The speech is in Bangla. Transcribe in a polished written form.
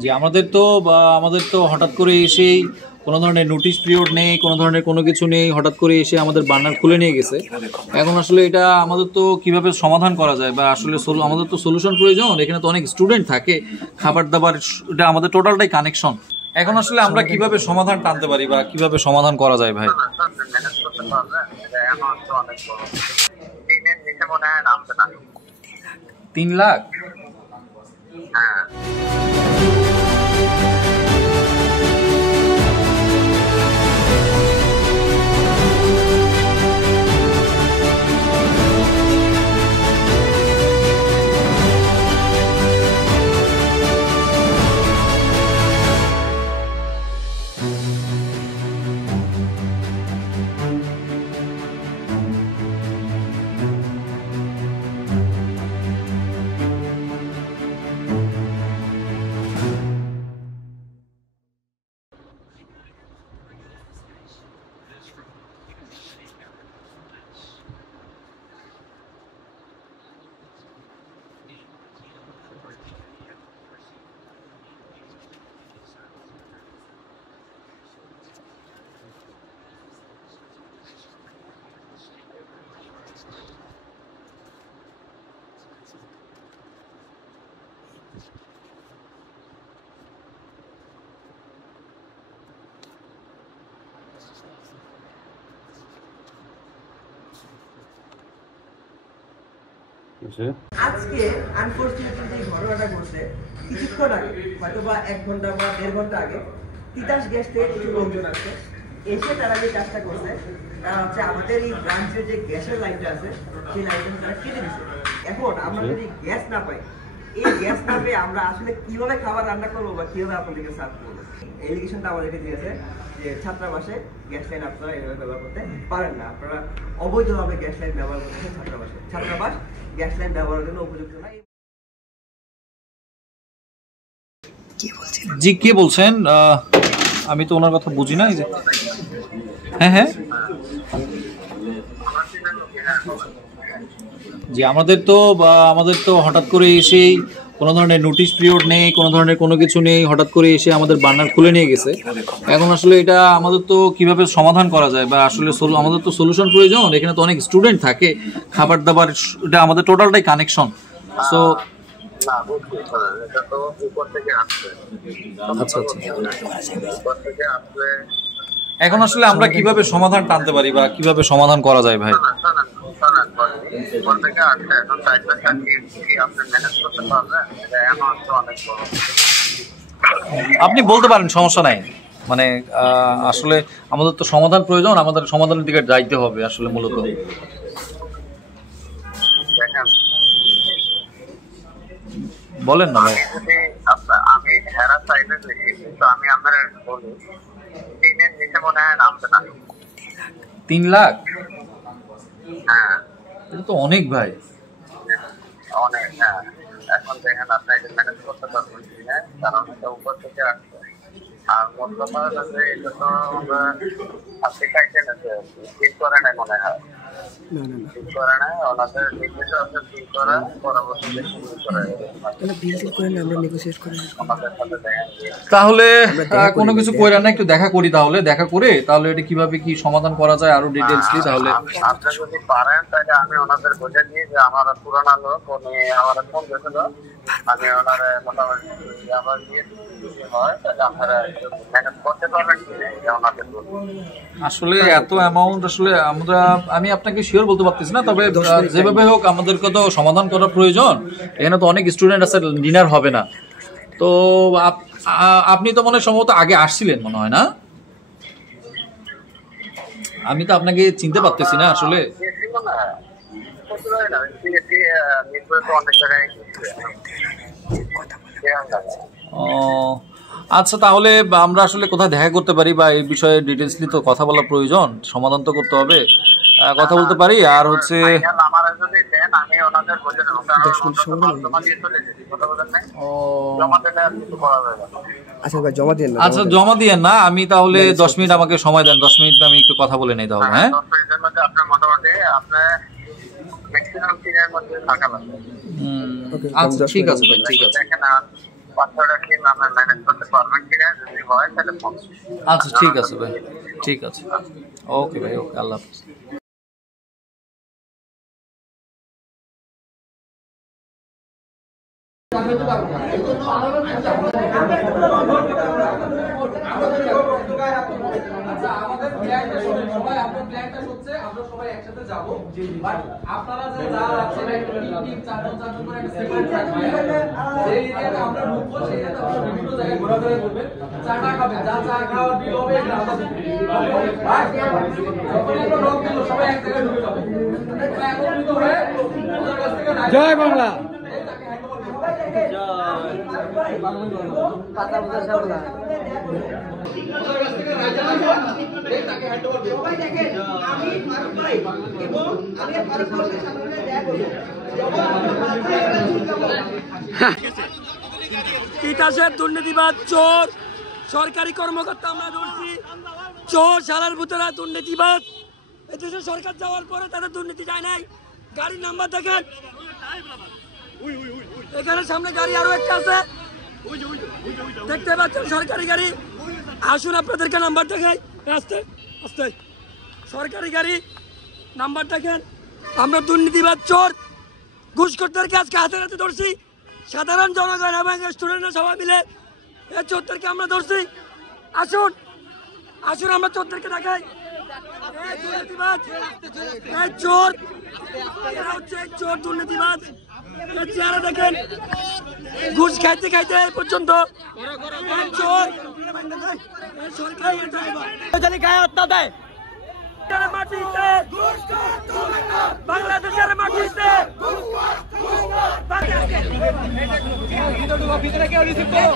জি, আমাদের তো হঠাৎ করে এসেই কোনো ধরনের নোটিশ পিরিয়ড নেই, কোনো ধরনের কোনো কিছু নেই, হঠাৎ করে এসে আমাদের বার্নার খুলে নিয়ে গেছে। এখন আসলে এটা আমাদের তো কিভাবে সমাধান করা যায়, বা আসলে আমাদের তো সলিউশন প্রয়োজন। এখানে তো অনেক স্টুডেন্ট থাকে, খাবার দাবার, এটা আমাদের টোটালটাই কানেকশন। এখন আসলে আমরা কিভাবে সমাধান টানতে পারি বা কিভাবে সমাধান করা যায় ভাই? 3 লাখ? আজকে আনফরচুনেটলি যে ঘটনাটা ঘটছে কিছুক্ষণ আগে, হয়তো বা 1 ঘন্টা বা 1.5 ঘন্টা আগে, তিতাস গ্যাস থেকে কিছু লোকজন আসছে, এসে তারা যে কাজটা করছে তারা হচ্ছে আমাদের এই ব্রাঞ্চের যে গ্যাসের লাইনটা আছে সেই লাইনটা তারা কেটে দিচ্ছে। এখন আমরা যদি গ্যাস না পাই, এই গ্যাস না পেয়ে আমরা আসলে কিভাবে খাবার রান্না করবো বা কিভাবে আপনাদেরকে সার্ভ করবো, এলিগেশনটা আমাদেরকে দিয়েছে যে ছাত্রাবাসে গ্যাস লাইন আপনারা এভাবে ব্যবহার করতে পারেন না, আপনারা অবৈধভাবে গ্যাস লাইন ব্যবহার করতেছেন ছাত্রাবাসে। ছাত্রাবাস গ্যাস লাইন ব্যবহারের জন্য উপযুক্ত না। জি, কে বলছেন? আমি তো ওনার কথা বুঝি না। হ্যাঁ হ্যাঁ, জি, আমাদের তো হঠাৎ করে এসেই কোনো ধরনের নোটিশ পিরিয়ড নেই, কোনো ধরনের কোনো কিছু নেই, হঠাৎ করে এসে আমাদের বার্নার খুলে নিয়ে গেছে। এখন আসলে এটা আমাদের তো কিভাবে সমাধান করা যায়, বা আসলে আমাদের তো সলিউশন প্রয়োজন। এখানে তো অনেক স্টুডেন্ট থাকে, খাবার দাবার, এটা আমাদের টোটালটাই কানেকশন। সো আচ্ছা, এখন আসলে আমরা কিভাবে সমাধান টানতে পারি বা কিভাবে সমাধান করা যায় ভাই? আপনি বলতে পারেন, সমস্যা নাই। মানে আসলে আমাদের তো সমাধান প্রয়োজন, আমাদের সমাধানের দিকে যাইতে হবে আসলে মূলত। বলেন না ভাই। আমি হেরা সাইডে দেখি, কিন্তু আমি আপনার বলি 3-এর নিচে মনে হয় নামতে না। 3 লাখ? হ্যাঁ, এটা তো অনেক ভাই। অনেক। হ্যাঁ, এখন দেখেন আপনি এটা ম্যানেজ করতে পারবেন কিনা, কারণ এটা উপর থেকে আসছে। আর মোট কথা হচ্ছে এটা তো আমরা আর্টিফাইটেন আছে, ঠিক করে নাই মনে হয়। ঠিক করে নাই, ওনাদের নির্দেশ আছে ঠিক করা, পরবর্তীতে শুরু করে আমরা নেগোসিয়েট করে তাহলে কোনো কিছু কইরা না, একটু দেখা করি। তাহলে দেখা করে তাহলে এটা কিভাবে কি সমাধান করা যায় আরো ডিটেইলসলি। তাহলে আপনি যদি পারেন তাহলে আমি ওনাদের বোঝা দিয়ে যে আমার পুরানা লোক, উনি আমার ফোন করেছিল, আমি ওনারে মোটামুটি আবার দিয়ে হয় তাহলে আপনারা ম্যানেজ করতে পারবেন কিনা ওনাদের বলুন। আসলে এত অ্যামাউন্ট আসলে আমি আপনাকে শিওর বলতে পারতেছি না, তবে যেভাবে হোক আমাদেরকে তো সমাধান করা প্রয়োজন। এখানে তো অনেক স্টুডেন্ট আছে, ডিনার হবে না। তো আপনি তো মনে সম্ভবত আগে আসছিলেন মনে হয় না? আমি তো আপনাকে চিনতে পারতেছি না আসলে। আচ্ছা, তাহলে আমরা আসলে কোথায় দেখা করতে পারি, বা এই বিষয়ে ডিটেইলসলি তো কথা বলা প্রয়োজন, সমাধান তো করতে হবে, কথা বলতে পারি। আর হচ্ছে আচ্ছা, জমা দিয়ে না, আমি তাহলে 10 মিনিট আমাকে সময় দেন, 10 মিনিট আমি একটু কথা বলে নেই তাহলে। হ্যাঁ, আচ্ছা, ঠিক আছে ভাই, ঠিক আছে। 5-6টা টিম আমরা ম্যানেজ করতে পারবেন কিনা, যদি হয় তাহলে ফোন। আচ্ছা ঠিক আছে ভাই, ঠিক আছে, ওকে ভাই, ওকে, আল্লাহ হাফিজ। আচ্ছা আমাদের প্ল্যানটা শুনুন সবাই, আপনার প্ল্যানটা হচ্ছে আমরা সবাই একসাথে যাব, বাট আপনারা যে যা আছেন একটা টিম চারজন করে একটা সেপারেট থাকবে, সেই এরিয়াতে আমরা ঢুকবো, সেই এরিয়াতে আমরা বিভিন্ন জায়গায় ঘোরাফেরা করবেন, চাটা খাবেন, যা চা খাওয়ার বিল হবে এটা আমরা দিব। যখন আমরা লক দিল সবাই এক জায়গায় ঢুকে যাবে, একত্রিত হয়ে ওদের কাছ থেকে জয় বাংলা। তিতাসের দুর্নীতিবাদ চোর সরকারি কর্মকর্তা আমরা ধরছি, চোর শালার ভূতেরা দুর্নীতিবাদ। এদেশে সরকার যাওয়ার পরে তাদের দুর্নীতি যায় নাই। গাড়ির নাম্বার দেখেন, এখানে সামনে গাড়ি আরো একটা আছে দেখতে পাচ্ছেন, সরকারি গাড়ি। আসুন আপনাদেরকে নাম্বার দেখাই, আস্তে আস্তে সরকারি গাড়ি নাম্বার দেখেন। আমরা দুর্নীতিবাদ চোর ঘুষখোরদেরকে আজকে হাতে হাতে ধরছি, সাধারণ জনগণ এবং স্টুডেন্টরা সবাই মিলে এই চোরদেরকে আমরা ধরছি। আসুন আসুন আমরা চোরদেরকে দেখাই, এই দুর্নীতিবাদ, এই চোর, এরা হচ্ছে চোর দুর্নীতিবাদ। চেহারা দেখেন, ঘুষ খাইতে খাইতে এই পর্যন্ত চোর সরকারি গায়ে হত্যা দেয়। মাটিতে বাংলাদেশের মাটিতে ভিতরে কেউ রিসিভ করো।